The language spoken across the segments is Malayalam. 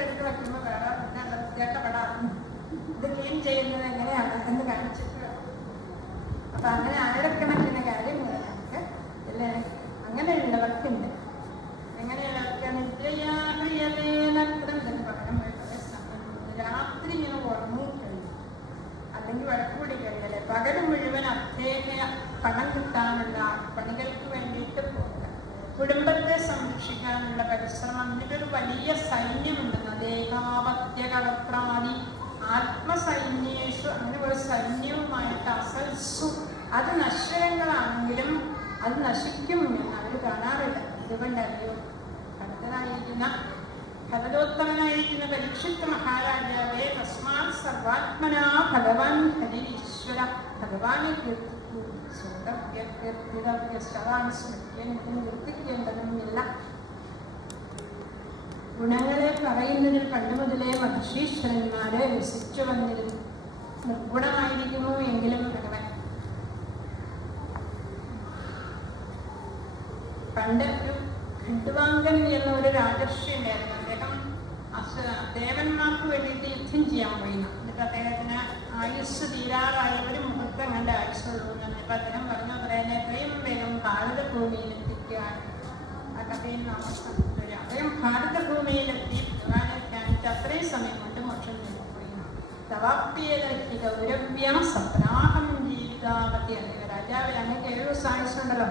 ഒക്കെ എടുത്ത് വയ്ക്കുമ്പോൾ വേറെ കേട്ടപ്പെടാറുണ്ട്. ഇത് ക്ലീൻ ചെയ്യുന്നത് എങ്ങനെയാണ് എന്ന് കാണിച്ചിട്ട് അപ്പൊ അങ്ങനെ ആയിരക്കണക്കിന് കാര്യങ്ങൾ നമുക്ക് അല്ലേ അങ്ങനെയുള്ളവർക്കുണ്ട്. എങ്ങനെയുള്ളവർക്കാണ് രാത്രി ഇങ്ങനെ ഉറങ്ങിക്കഴിയും അല്ലെങ്കിൽ വഴക്കൂടി കഴിയല്ലേ പകല് മുഴുവൻ അദ്ദേഹം പണം കിട്ടാനുള്ള പണികൾക്ക് വേണ്ടിയിട്ട് പോകുക, കുടുംബത്തെ സംരക്ഷിക്കാനുള്ള പരിശ്രമം. ഇതിലൊരു വലിയ സൈന്യമുണ്ടെന്ന് ദേഹാപത്യകളത്രാദി ആത്മസൈന്യേഷു അങ്ങനെ ഒരു സൈന്യവുമായിട്ട് അസൽസു അത് നശ്വരങ്ങളാണെങ്കിലും അത് നശിക്കും എന്ന് അവർ കാണാറില്ല. ഇതുകൊണ്ടറിയോ ഭക്തനായിരിക്കുന്ന ഭഗവോത്തമനായിരിക്കുന്ന പരീക്ഷിത് മഹാരാജാവേ തസ്മാത് സർവാത്മനാ ഭഗവാൻ ഹരിശ്വര ഭഗവാനെ നിർത്തിക്കേണ്ടതുമില്ല. ഗുണങ്ങളെ പറയുന്നതിൽ പണ്ട് മുതലേ മഹർഷീശ്വരന്മാരെ രസിച്ചു വന്നിരുന്നു. നിർഗുണമായിരിക്കുന്നു എങ്കിലും ഭഗവാൻ പണ്ട് ഒരു ഖണ്ഡുവാങ്കൻ എന്ന ഒരു രാജർഷി ഉണ്ടായിരുന്നു. അദ്ദേഹം ദേവന്മാർക്ക് വേണ്ടിയിട്ട് യുദ്ധം ചെയ്യാൻ പോയി. എന്നിട്ട് അദ്ദേഹത്തിന് ആയുസ് തീരാറായ ഒരു മുഹൂർത്തം കണ്ട് ആയുസ്സുള്ളൂ എന്നിട്ട് അദ്ദേഹം പറഞ്ഞു അദ്ദേഹം എത്രയും വേഗം ഭാരതഭൂമിയിൽ എത്തിക്കാൻ ആ കഥയിൽ താമസം വരിക. അദ്ദേഹം ഭാരതഭൂമിയിലെത്തി ഭഗവാനെ ധ്യാനിച്ച് അത്രയും സമയം കൊണ്ട് മോക്ഷം നേടിപ്പോയി. തവാപ്യേതി ഗൗരവ്യം സപ്രാഹം ജീവിതാവധി എന്നിവ രാജാവ് അങ്ങനെ 7 ദിവസം ആയുസ്സുണ്ടല്ലോ,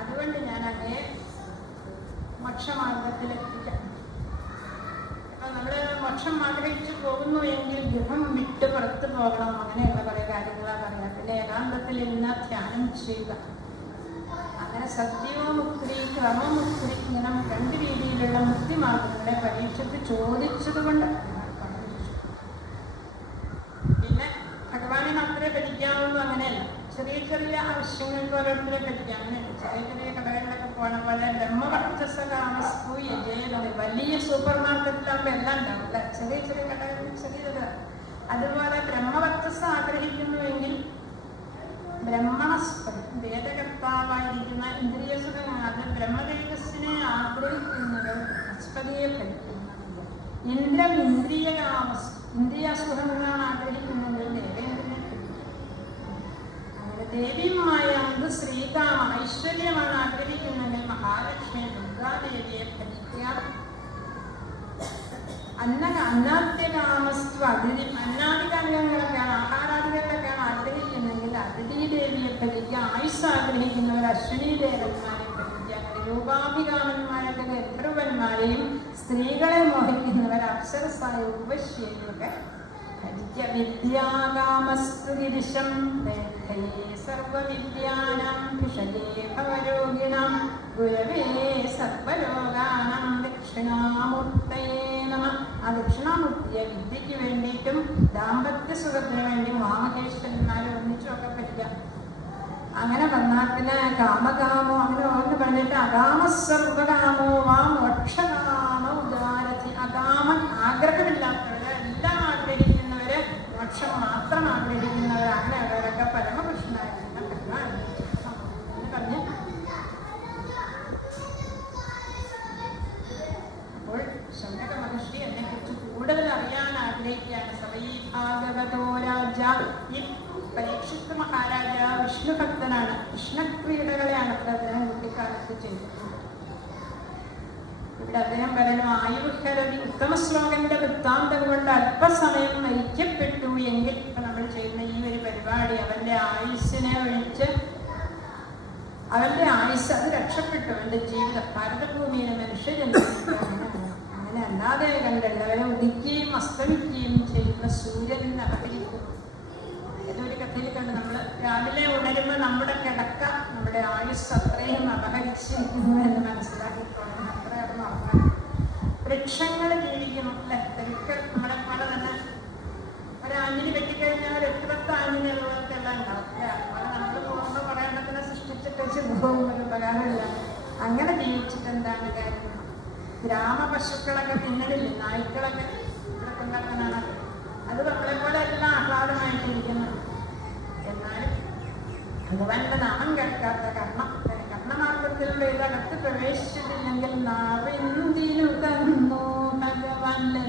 അതുകൊണ്ട് ഞാൻ അങ്ങേ മോക്ഷമാർഗത്തിലെത്തിക്കാം. അപ്പൊ നമ്മള് മോക്ഷം ആഗ്രഹിച്ചു പോകുന്നു എങ്കിൽ ഗൃഹം വിട്ട് പുറത്തു പോകണം, അങ്ങനെയുള്ള കുറെ കാര്യങ്ങളാണ് പറയാം. പിന്നെ ഏകാന്തത്തിൽ ഇരുന്ന് ധ്യാനം ചെയ്യുക. അങ്ങനെ സത്യമുക്തി ക്രമമുക്തി ഇങ്ങനെ 2 രീതിയിലുള്ള മുക്തിമാർഗങ്ങളെ പരീക്ഷയ്ക്ക് ചോദിച്ചത് കൊണ്ട് പിന്നെ ഭഗവാനെ മാത്രമേ പഠിക്കാവുള്ളൂ അങ്ങനെയല്ല. ചെറിയ ചെറിയ ആവശ്യങ്ങൾക്ക് ഓരോരുത്തരെ പഠിക്കാം. അങ്ങനെയല്ല, ചെറിയ ചെറിയ കടകളിലൊക്കെ പോകണ പോലെ ബ്രഹ്മവർച്ചസകാമസ്തു യജേനത് വലിയ സൂപ്പർ മാർക്കറ്റിലാകുമ്പോൾ എല്ലാം ഉണ്ടാവും അല്ലെ, ചെറിയ ചെറിയ കടകളിൽ ചെറിയത്. അതുപോലെ ബ്രഹ്മവർച്ചസ് ആഗ്രഹിക്കുന്നുവെങ്കിൽ ബ്രഹ്മണസ്പതി വേദകർത്താവായിരിക്കുന്ന ഇന്ദ്രിയ സുഖങ്ങൾ അത് ബ്രഹ്മതേജസ്സിനെ ആഗ്രഹിക്കുന്നത് ഹസ്പതിയെ പഠിക്കുന്നത്. ഇന്ദ്രം ഇന്ദ്രിയ സുഖങ്ങളാണ് ആഗ്രഹിക്കുന്നത് ദേവേന്ദ്രനെ പഠിക്കുന്നത്. അങ്ങനെ ദേവിയുമായ ഇത് ശ്രീകാമ ഐശ്വര്യമാണ് ആഗ്രഹിക്കുന്നതെങ്കിൽ മഹാലക്ഷ്മി ദുർഗാദേവിയെ ഭജിക്കുക. അന്നാദ്യകാമസ്തു അതിഥി അന്നാദികാര്യങ്ങളൊക്കെയാണ് ആഹാരാദികളിലൊക്കെയാണ് ആഗ്രഹിക്കുന്നെങ്കിൽ അതിഥി ദേവിയെ ഭജിക്കുക. ആയുസ് ആഗ്രഹിക്കുന്നവർ അശ്വിനി ദേവന്മാരെ ഭജിക്കുക. രൂപാഭികാമന്മാരുടെ ഗന്ധർവന്മാരെയും സ്ത്രീകളെ മോഹിക്കുന്നവർ അപ്സരസായ ഉർവശിയൊക്കെ ഭജിക്കുക. വിദ്യാകാമസ്തു ഗിരിശം സർവവിദ്യാനാം ഭിഷജേ ഭവരോഗിണാം ഗുരവേ സർവലോകാനാം ദക്ഷിണാമൂർത്തയേ നമ. ആ ദക്ഷിണാമൂർത്തിയെ വിദ്യയ്ക്ക് വേണ്ടിയിട്ടും ദാമ്പത്യ സുഖത്തിന് വേണ്ടി വാമകേശ്വരന്മാരെ ഒന്നിച്ചൊക്കെ പഠിക്കാം. അങ്ങനെ വന്നാൽ പിന്നെ കാമകാമോ അങ്ങനെ ഓർന്ന് പറഞ്ഞിട്ട് അകാമസ്വർഗകാമോ വാ മോക്ഷകാമ ഉദാരഥി. അകാമൻ ആഗ്രഹമില്ലാത്തവര് എല്ലാം ആഗ്രഹിക്കുന്നവര് മോക്ഷം മാത്രം ആഗ്രഹിക്കുന്നവർ അങ്ങനെയുള്ളവരൊക്കെ പരമകൃഷ്ണനായിരിക്കുന്ന ഭഗവാൻ എന്ന് പറഞ്ഞ് അപ്പോൾ ശൗനക മഹർഷി എന്നെ കുറിച്ച് കൂടുതൽ അറിയാൻ ആഗ്രഹിക്കുകയാണ്. സവൈ ഭാഗവതോ രാജ. ഈ പരീക്ഷിത് മഹാരാജ വിഷ്ണു ഭക്തനാണ്. കൃഷ്ണക്രീഡകളെയാണ് അദ്ദേഹം കുട്ടിക്കാലത്ത് ചെയ്തത്. ഇവിടെ അദ്ദേഹം പറയുന്നു ആയുർഹരതി ഉത്തമ ശ്ലോകന്റെ വൃത്താന്തം കൊണ്ട് അല്പസമയം നയിക്കപ്പെട്ടു എങ്കിൽ ഇപ്പൊ നമ്മൾ ചെയ്യുന്ന ഈ ഒരു പരിപാടി അവന്റെ ആയുസ്സിനെ ഒഴിച്ച് അവന്റെ ആയുസ് അത് രക്ഷപ്പെട്ടു. അവന്റെ ജീവിതം ഭാരതഭൂമിയിലെ മനുഷ്യജന്മ അങ്ങനെ അല്ലാതെ കണ്ടുള്ളവരെ ഉദിക്കുകയും അസ്തമിക്കുകയും ചെയ്യുന്ന സൂര്യൻ അപഹരിക്കുന്നു. ഏതൊരു കഥയിൽ കണ്ട് നമ്മൾ രാവിലെ ഉണരുമ്പോൾ നമ്മുടെ കിടക്ക നമ്മുടെ ആയുസ് അത്രയും അപഹരിച്ചിരിക്കുന്നു എന്ന് മനസ്സിലാക്കിക്കൊള്ളണം. അത്ര കിടന്ന് ഉറങ്ങണം. വൃക്ഷങ്ങൾ ജീവിക്കുന്നു അല്ലെ, തെരുക്കൾ നമ്മളെ പോലെ തന്നെ ഒരു ആഞ്ഞിന് വെട്ടിക്കഴിഞ്ഞാൽ ഒരു 8-10 ആഞ്ഞിനുള്ളവർക്കെല്ലാം ഉണ്ടാവും അല്ലെ. അതുപോലെ നമ്മൾ പോകുമ്പോൾ കുറേ എണ്ണത്തിനെ സൃഷ്ടിച്ചിട്ട് പോകും, ഒരു ഉപകാരമില്ല. അങ്ങനെ ജീവിച്ചിട്ട് എന്താണ് കാര്യം? ഗ്രാമപശുക്കളൊക്കെ തിന്നലില്ലേ, നായ്ക്കളൊക്കെ ഇവിടെ കൊണ്ടാക്കാനാണ്. അത് നമ്മളെ പോലെ എല്ലാം ആഹ്ലാദമായിട്ടിരിക്കുന്നു. എന്നാലും ഭഗവാന്റെ നാമം കേൾക്കാത്ത കർണമാർഗത്തിലൂടെ ഇതകത്ത് പ്രവേശിച്ചിട്ടില്ലെങ്കിൽ നാവിന്തിനു തന്നു ഭഗവാന്റെ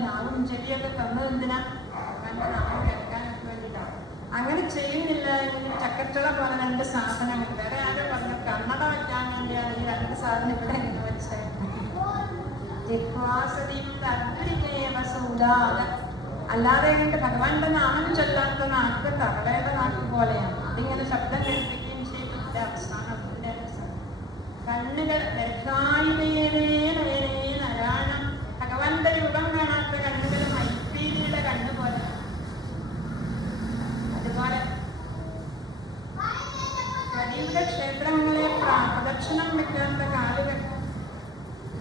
കച്ചട പോലെ 2 സാധനങ്ങൾ. വേറെ ആരും പറഞ്ഞു കണ്ണട വയ്ക്കാൻ വേണ്ടിയാണ് ഈ 2 സാധനം ഇവിടെ ഇങ്ങനെ വെച്ചത്. അല്ലാതെ കണ്ട് ഭഗവാന്റെ നാമം ചൊല്ലാത്ത നാക്ക് തറവേത നാക്ക് പോലെയാണ്. അതിങ്ങനെ ശബ്ദം കേൾപ്പിക്കുകയും ചെയ്തില്ല. അവസാനം കണ്ണുകൾ ദീർഘായുധേനേനാരായണം. ഭഗവാന്റെ രൂപം കാണാത്ത കണ്ണുകൾ മൈപ്പീലിയുടെ കണ്ണു പോലെ. അതുപോലെ വലിയ ക്ഷേത്രങ്ങളെ പ്രദക്ഷിണം വെക്കാത്ത കാലുകൾ.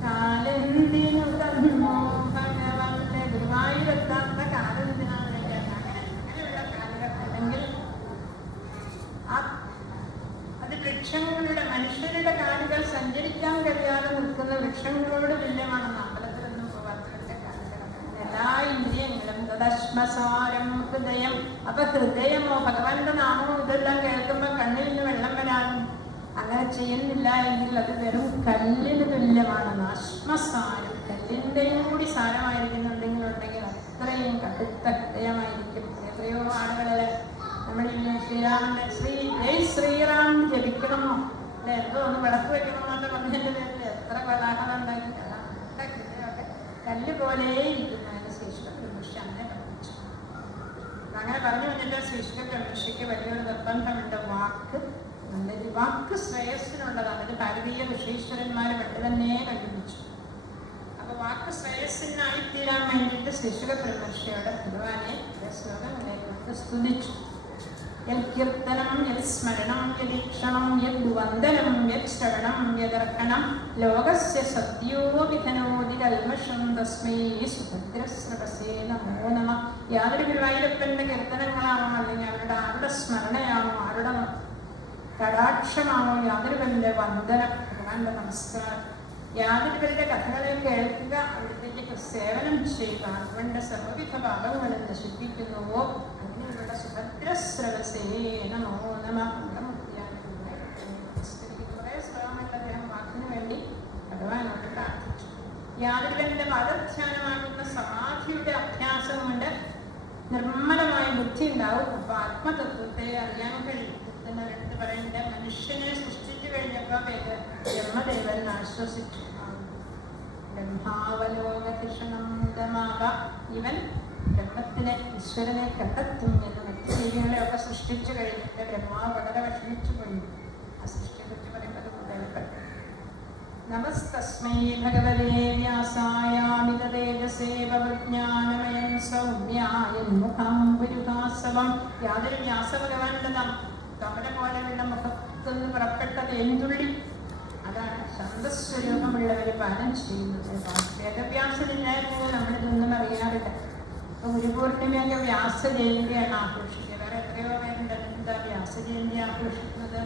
കാലെന്തിനു തന്നോ ഭഗവാന്റെ ഗുരുവായൂരെത്താത്ത കാലെന്തിനാണ് അങ്ങനെയുള്ള കാലുകൾ. അല്ലെങ്കിൽ അത് വൃക്ഷങ്ങളുടെ മനുഷ്യരുടെ കാലുകൾ സഞ്ചരിക്കാൻ കഴിയാതെ നിൽക്കുന്ന വൃക്ഷങ്ങളോട് തുല്യമാണെന്ന് അമ്പലത്തിലൊന്നും പോവാത്തവരുടെ കാലുകൾ. എല്ലാ ഇന്ദ്രിയങ്ങളും തദശ്മസാരം ഹൃദയം. അപ്പൊ ഹൃദയമോ ഭഗവാന്റെ നാമോ ഇതെല്ലാം കേൾക്കുമ്പോൾ കണ്ണിൽ നിന്ന് വെള്ളം വരാനും അങ്ങനെ ചെയ്യുന്നില്ല എങ്കിൽ അത് വെറും കല്ലിന് തുല്യമാണെന്ന്. അശ്മസാരം കല്ലിൻ്റെയും കൂടി സാരമായിരിക്കുന്ന എന്തെങ്കിലും ഉണ്ടെങ്കിൽ അത്രയും കടുത്ത ഹൃദയമായിരിക്കും. എത്രയോ ആളുകളിൽ നമ്മൾ ശ്രീരാമന്റെ ജയ് ശ്രീറാം ജപിക്കണമോ അല്ലെ എന്തോ ഒന്ന് വിളക്ക് വെക്കണമെന്നൊക്കെ പറഞ്ഞതിൻ്റെ പേരിൽ എത്ര കോലാഹലം ഉണ്ടാക്കി. ഹൃദയമൊക്കെ കല്ല് പോലെ ഇരിക്കുന്നതിന് ശ്രീകൃഷ്ണ ബ്രഹ്മർഷി അങ്ങനെ പഠിപ്പിച്ചു. അങ്ങനെ പറഞ്ഞു വന്നിട്ട് ശ്രീകൃഷ്ണ ബ്രഹ്മർഷിക്ക് വലിയൊരു നിർബന്ധമുണ്ട്. നല്ലൊരു വാക്ക് ശ്രേയസ്സിനുള്ളതാണ്. അത് ഭാരതീയ ഋഷീശ്വരന്മാർ പണ്ട് തന്നെ കണ്ടുപിടിച്ചു. അപ്പൊ വാക്ക് ശ്രേയസ്സിനായിത്തീരാൻ വേണ്ടിയിട്ട് ശ്രീശുഖ ബ്രഹ്മർഷിയോട് ഭഗവാനെ ശ്ലോകങ്ങളെ കൊണ്ട് സ്തുതിച്ചു. യൽകീർത്തനം യൽസ്മരണം യദീക്ഷണം യദ്വന്ദനം യശ്രവണം യദർപ്പണം ലോകസ്യ സദ്യോ വിധനോതി കൽമഷം തസ്മൈ സുഭദ്രസ്രവസേ നമോ നമഃ. യാതൊരു ഗുരുവായൂരപ്പന്റെ കീർത്തനങ്ങളാണോ അല്ലെങ്കിൽ ആരുടെ സ്മരണയാണോ ആരുടെ കടാക്ഷമാണോ യാതൊരുവന്റെ വന്ദനം ഭഗവാന്റെ നമസ്കാരം. യാതൊരുവരുടെ കഥകളെ കേൾക്കുക അവിടുത്തേക്ക് സേവനം ചെയ്യുക. അവന്റെ സർവവിധ ഭാവങ്ങളും നശിപ്പിക്കുന്നുവോ അങ്ങനെയുള്ള സുഭദ്രസ്രവസേ നമോ നമഃ. കുറേ ശ്ലോകങ്ങളിൽ അദ്ദേഹം വാക്കിനു വേണ്ടി ഭഗവാനോട് പ്രാർത്ഥിച്ചു. യാതൊരുവന്റെ പാദധ്യാനമാകുന്ന സമാധിയുടെ അഭ്യാസം കൊണ്ട് നിർമ്മലമായ ബുദ്ധി ഉണ്ടാവും. അപ്പൊ ആത്മതത്വത്തെ അറിയാൻ കഴിയും. എടുത്ത് പറയേണ്ട മനുഷ്യനെ സൃഷ്ടിച്ചു കഴിഞ്ഞപ്പോ ബ്രഹ്മദേവൻ ആശ്വസിച്ചു. ബ്രഹ്മാവലോകതിഷണന്തമാവ. ഇവൻ ബ്രഹ്മത്തിനെ ഈശ്വരനെ കണ്ടെത്തും എന്ന് മറ്റു ജീവികളെയൊക്കെ സൃഷ്ടിച്ചു കഴിഞ്ഞിട്ട് ബ്രഹ്മാവ് വളരെ വിഷമിച്ചു പോയി. ആ സൃഷ്ടിയെ കുറിച്ച് പറയുന്നത് കൂടുതൽ നമസ്തസ്മൈ ഭഗവതേ വ്യാസായാമിത തേജസേ വജ്ഞാനമയം സൗമ്യായ മുഖം പുരുഹാസവം. യാതൊരു വ്യാസഭഗവാന്റെ കമല പോലെയുള്ള മുഖത്തുനിന്ന് പുറപ്പെട്ട തേൻതുള്ളി അതാണ് ശാന്തസ്വരൂപമുള്ളവർ പാനം ചെയ്യുന്നത്. വേദവ്യാസനില്ലായിരുന്നു നമ്മളിതൊന്നും അറിയാറില്ല. ഇപ്പൊ ഗുരുപൂർണിമയൊക്കെ വ്യാസ ജയന്തിയാണ് ആഘോഷിക്കുക. വേറെ എത്രയോ പേരുണ്ട് എന്താ വ്യാസ ജയന്തി ആഘോഷിക്കുന്നത്.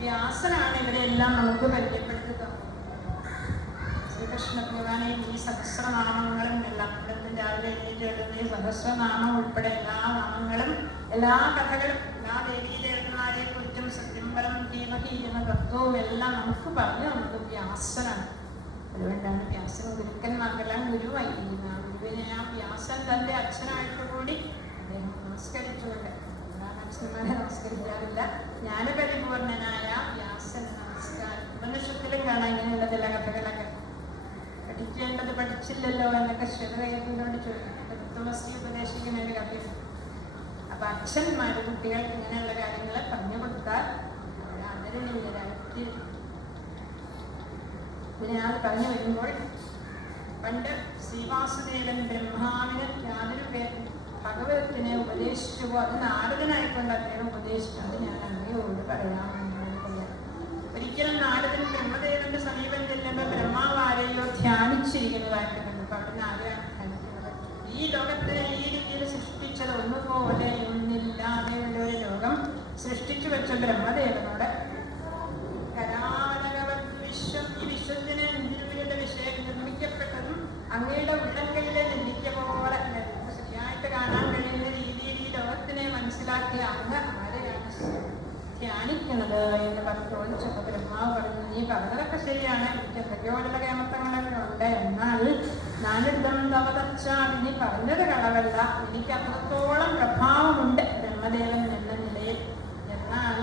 വ്യാസനാണ് ഇവരെല്ലാം നമുക്ക് പരിചയപ്പെടുത്തി തന്നത്. ശ്രീകൃഷ്ണ ഭഗവാനെ ഈ സഹസ്രനാമങ്ങളും എല്ലാം ഇവിടുന്ന് രാവിലെ എഴുന്നേറ്റ് ഈ സഹസ്രനാമം ഉൾപ്പെടെ എല്ലാ നാമങ്ങളും എല്ലാ കഥകളും എല്ലാ ദേവീദേവന്മാരെ കുറിച്ചും സത്യംബരം ദീപകീരുന്ന തത്വവും എല്ലാം നമുക്ക് പറഞ്ഞു തന്നത് വ്യാസനാണ്. അതുകൊണ്ടാണ് വ്യാസൻ ഗുരുക്കന്മാർക്കെല്ലാം ഗുരുവായിരിക്കുന്നത്. ആ ഗുരുവിനെ ആ വ്യാസൻ തൻ്റെ അച്ഛനായിട്ട് കൂടി അദ്ദേഹം നമസ്കരിച്ചുകൊണ്ട് എല്ലാ മനുഷ്യന്മാരെ നമസ്കരിക്കാറില്ല. ജ്ഞാനപരിപൂർണനായ വ്യാസന് നമസ്കാരം. ഉപനിഷത്തിലും കാണാൻ ഇങ്ങനെയുള്ള ചില കഥകളൊക്കെ. പഠിക്കേണ്ടത് പഠിച്ചില്ലല്ലോ എന്നൊക്കെ ശ്വേതദേവനോട് ചോദിക്കുന്നത് തത്വമസി ഉപദേശിക്കുന്ന ഒരു കഥയാണ്. അപ്പൊ അച്ഛന്മാര് കുട്ടികൾക്ക് ഇങ്ങനെയുള്ള കാര്യങ്ങൾ പറഞ്ഞു കൊടുത്താൽ അവർ ആദരണീയരായിട്ട്. പിന്നെ അത് പറഞ്ഞു വരുമ്പോൾ പണ്ട് ശ്രീവാസുദേവൻ ബ്രഹ്മാവിന് യാതൊരു പേരും ഭഗവത്തിനെ ഉപദേശിച്ചുവോ അത് നാരദനായിക്കൊണ്ട് അദ്ദേഹം ഉപദേശിച്ചു. അത് ഞാൻ അങ്ങയോട് പറയാമെന്നാണ് പറയാം. ഒരിക്കലും നാരദൻ ബ്രഹ്മദേവന്റെ സമീപം ചെല്ലുമ്പോൾ ബ്രഹ്മാവ് ആരെയോ ധ്യാനിച്ചിരിക്കുന്നതായിട്ട് കണ്ടു. അപ്പൊ അവിടെ ആരെയാണ് ധ്യാനിക്കുന്നത്? ഈ ലോകത്തിനെ ഈ രീതിയിൽ സൃഷ്ടിച്ചത് ഒന്നുപോലെ ഒന്നില്ലാതെയുള്ള ഒരു ലോകം സൃഷ്ടിച്ചു വെച്ച ബ്രഹ്മദേവനോട് വിശ്വം ഈ വിശ്വത്തിന് ഇന്ദിരയുടെ വിഷയം നിർമ്മിക്കപ്പെട്ടതും അങ്ങയുടെ ഉള്ളങ്കയിലെ നെല്ലിക്ക പോലെ ശരിയായിട്ട് കാണാൻ കഴിയുന്ന രീതിയിൽ ഈ ലോകത്തിനെ മനസ്സിലാക്കിയ അങ്ങ് ആരെയാണ് ധ്യാനിക്കുന്നത് എന്ന് പറഞ്ഞ് ചോദിച്ചപ്പോൾ ബ്രഹ്മാവ് പറഞ്ഞു, നീ പറഞ്ഞതൊക്കെ ശരിയാണ്, എനിക്ക് എന്തൊക്കെയോ ചില കേമത്തങ്ങളൊക്കെ ഉണ്ട്, എന്നാൽ നാനിടം തവതച്ചാൽ നീ പറഞ്ഞത് കളവല്ല, എനിക്ക് അത്രത്തോളം പ്രഭാവമുണ്ട് ബ്രഹ്മദേവൻ എന്ന നിലയിൽ. എന്നാൽ എന്നാൽ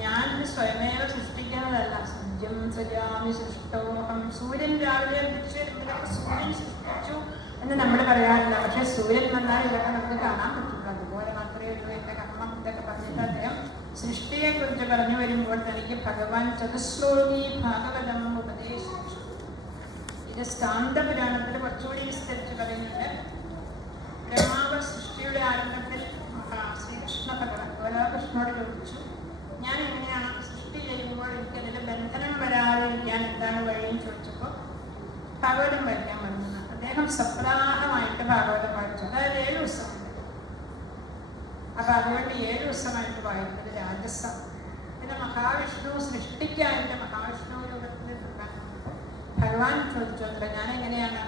ഞാൻ സ്വയമേവ സൃഷ്ടിക്കുന്നതല്ല. സൂര്യം സജാമി സൃഷ്ടോഹം. സൂര്യൻ രാവിലെ ഉദിച്ച് ഇതൊക്കെ സൂര്യൻ സൃഷ്ടിച്ചു എന്ന് നമ്മൾ പറയാറില്ല. പക്ഷെ സൂര്യൻ വന്നാൽ ഇതൊക്കെ നമുക്ക് കാണാൻ പറ്റുള്ളൂ. അതുപോലെ മാത്രമേ ഉള്ളൂ എൻ്റെ കർമ്മം. ഇതൊക്കെ പറഞ്ഞിട്ട് അദ്ദേഹം സൃഷ്ടിയെക്കുറിച്ച് പറഞ്ഞു വരുമ്പോൾ തനിക്ക് ഭഗവാൻ ചതുശ്ലോകി ഭാഗവതം ഉപദേശിച്ചു. ഇത് സ്കാന്ദപുരാണത്തിൽ കുറച്ചുകൂടി വിസ്തരിച്ച് പറയുന്നുണ്ട്. ബ്രഹ്മാവ് സൃഷ്ടിയുടെ ആരംഭത്തിൽ ശ്രീകൃഷ്ണ ഭഗവാൻ ഗോരാകൃഷ്ണനോട് ചോദിച്ചു, ഞാൻ എങ്ങനെയാണ് സൃഷ്ടി ചെയ്യുമ്പോൾ എനിക്കതിൽ ബന്ധനം വരാതിരിക്കാൻ എന്താണ് വഴിയെന്ന് ചോദിച്ചപ്പോൾ ഭാഗവതം വായിക്കാൻ പറഞ്ഞത്. അദ്ദേഹം സപ്താഹമായിട്ട് ഭാഗവതം വായിച്ചു. അതായത് 7 ദിവസമുണ്ട്. അപ്പൊ അതുകൊണ്ട് 7 ദിവസമായിട്ട് വായിക്കുന്നത് രാജസം. പിന്നെ മഹാവിഷ്ണു സൃഷ്ടിക്കായിട്ട് മഹാവിഷ്ണു രൂപത്തിൽ ഭഗവാൻ ചോദിച്ചു അത്ര, ഞാൻ എങ്ങനെയാണ്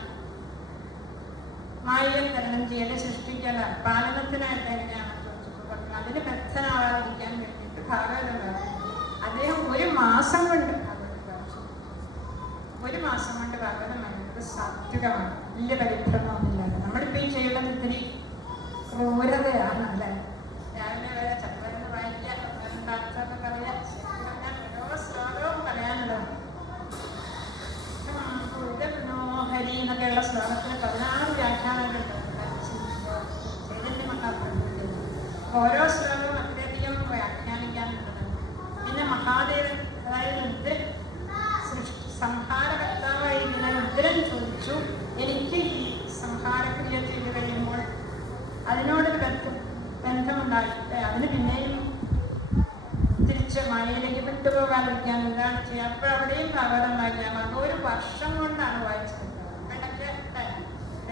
മായയെ തരണം ചെയ്യൽ, സൃഷ്ടിക്കൽ, പാലനത്തിനായിട്ട് എങ്ങനെയാണ് ചോദിച്ചപ്പോൾ പറഞ്ഞു അതിന് ബദ്ധനാവാതിരിക്കാൻ വേണ്ടിയിട്ട് ഭാഗവതം വായിച്ചു. അദ്ദേഹം 1 മാസം കൊണ്ട് ഭാഗവതം വായിച്ചു. 1 മാസം കൊണ്ട് ഭാഗവതം വായിക്കുന്നത് സാത്വികമാണ്. വലിയ പരിഭ്രമമൊന്നുമില്ലാതെ. നമ്മളിപ്പോൾ ഈ ചെയ്യുന്നത് ഇത്തിരി ക്രൂരതയാണ് അല്ലേ? രാവിലെ വരെ ചപ്പലെന്ന് വായിക്കുക, എന്താണെന്നൊക്കെ പറയാം. ഓരോ ശ്ലോകവും പറയാനുള്ളത്. ഹരി എന്നൊക്കെയുള്ള ശ്ലോകത്തിന് 16 വ്യാഖ്യാനങ്ങളുണ്ട് ചൈതന്യ മഹാപ്രഭുവിന്റെ. ഓരോ ശ്ലോകവും അത്യധികം വ്യാഖ്യാനിക്കാനുള്ളത്. പിന്നെ മഹാദേവൻ, അതായത് സംഹാരകർത്താവായിരിക്കുന്ന രുദ്രൻ ചോദിച്ചു, എനിക്ക് ഈ സംഹാരക്രിയ ചെയ്ത് കഴിയുമ്പോൾ അതിനോടൊരു ബന്ധമുണ്ടായിട്ട് അതിന് പിന്നെയും തിരിച്ച് മായയിലേക്ക് വിട്ടുപോകാതിരിക്കാൻ എന്താണ് ചെയ്യുക? അപ്പോൾ അവിടെയും ഭാഗവതം വായിക്കാം. അത് 1 വർഷം കൊണ്ടാണ് വായിച്ചത്. ഇടയ്ക്ക്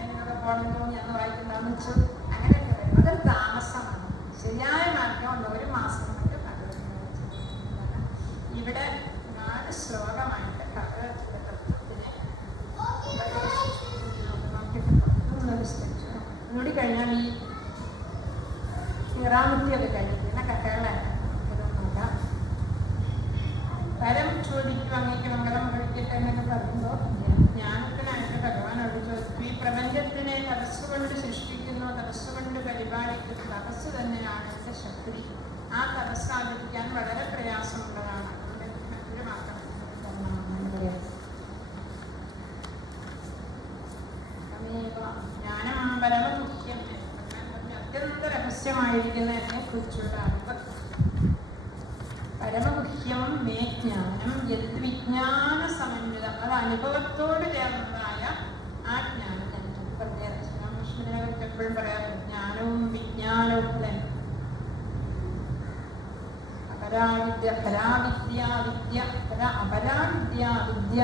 എന്നോട് പോകണം തോന്നി അന്ന് വായിക്കുന്നതെന്ന് വെച്ചു. അങ്ങനെയൊക്കെ വരും. അതൊരു താമസമാണ്. ശരിയായ മാർഗം 1 മാസം കൊണ്ട് ഭാഗവതം വായിച്ചത്. ഇവിടെ 4 ശ്ലോകമായിട്ട് ഭാഗവതത്തിന്റെ തത്വത്തിനെ ഒന്നുകൂടി കഴിഞ്ഞാൽ ഈ നിറാമത്തിയൊക്കെ കഴിഞ്ഞു. പിന്നെ കഥകളാണ് നോക്കാം. വരം ചോദിക്കും, അങ്ങേക്ക് മംഗളം കഴിക്കട്ടെ എന്നൊക്കെ പറയുമ്പോൾ ജ്ഞാനത്തിനായിട്ട് ഭഗവാനോട് ചോദിച്ചു, ഈ പ്രപഞ്ചത്തിനെ തപസ്സുകൊണ്ട് സൃഷ്ടിക്കുന്നു, തപസ്സുകൊണ്ട് പരിപാലിക്കുന്നു. തപസ് തന്നെയാണ് എൻ്റെ ശക്തി. ആ തപസ് ആചരിക്കാൻ വളരെ പ്രയാസമുള്ളതാണ്. അതുകൊണ്ട് മറ്റൊരു മാത്രം പറയാം. ജ്ഞാനം പരമമുഖ്യം. അത്യന്ത രഹസ്യമായിരിക്കുന്നതിനെ കുറിച്ചുള്ള അറിവ്. പരമഗുഹ്യം മേ ജ്ഞാനം യത് വിജ്ഞാന സമന്വിതം. അത് അനുഭവത്തോട് ചേർന്നതായ ആ ജ്ഞാനം. എനിക്ക് പ്രത്യേക ശ്രീരാമകൃഷ്ണനെ കുറിച്ച് എപ്പോഴും പറയാറ്, ജ്ഞാനവും വിജ്ഞാനവും അപരാവിദ്യ പരാവിദ്യ വിദ്യ അപരാവിദ്യ വിദ്യ